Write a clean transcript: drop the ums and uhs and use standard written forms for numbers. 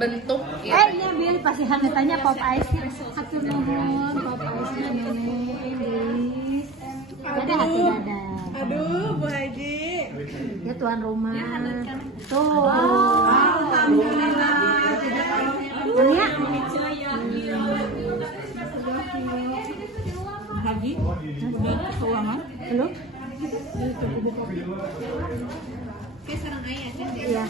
bentuk ya. Iya Bil, pasti tanya pop ice hatur nuhun pop ice ini. Ada hati dada. Aduh, Bu Haji. Ya tuan rumah. Tuh. Alhamdulillah. Ania. Haji, udah keuangan? Belum? Kayak sekarang ayah kan? Iya.